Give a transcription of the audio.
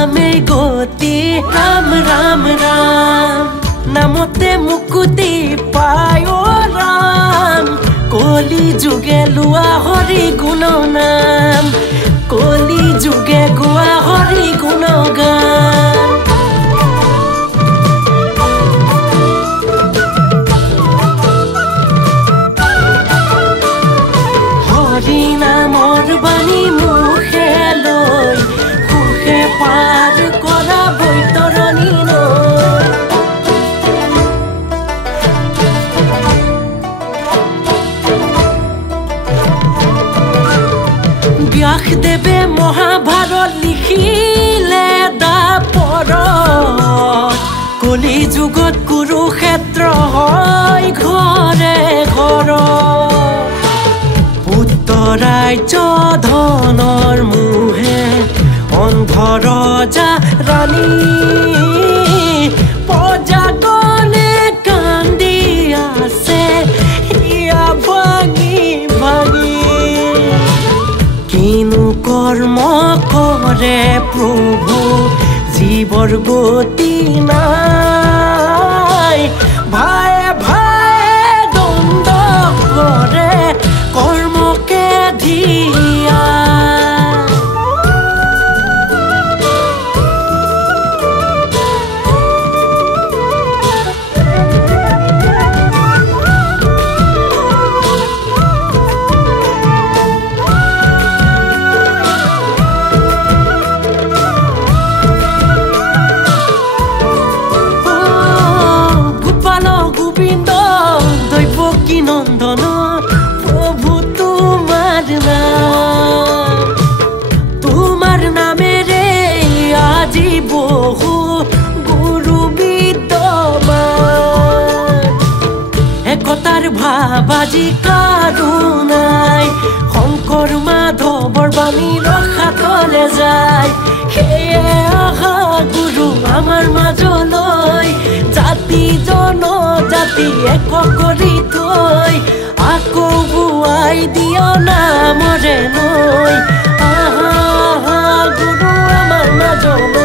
নামে গতি ৰাম ৰাম ৰাম নামতে মুকুতি পায় ৰাম কলি যুগে লোৱা হৰি গুণ নাম কলি যুগে গোৱা হৰি গুণ গান হৰি নামৰ বাণী মুখে লৈ সুখে পাৰ কৰা বৈতৰণি নৈ ব্যাসদেৱে মহাভাৰত লিখিলে দাপৰত কলি যুগত কুৰুক্ষেত্ৰ হয় ঘৰে ঘৰত উত্তৰাজ্য ধনৰ মোহে অন্ধৰ ৰজা ৰাণী প্ৰজাগণে কান্দি আছে ইয়া ভাঙি ভাঙি কিনো কৰ্ম কৰে প্ৰভু জীৱৰ গতি নাই ভায়ে ভায়ে দ্বন্দ্ব কৰে কৰ্মকে ধিয়া নন্দন প্ৰভু তোমাৰ নামেৰে আজি বহু গুৰু বিদ্যমান একতাৰ ভাব আজি কাৰো নাই শংকৰ মাধৱৰ বাণী ৰখাতলে যায় সেয়ে আহা গুৰু আমাৰ মাজলৈ জাতি জনজাতি এক কৰি থৈ আকৌ বুৱাই দিয় নামৰে নৈ আহা গুৰু আমাৰ মাজলৈ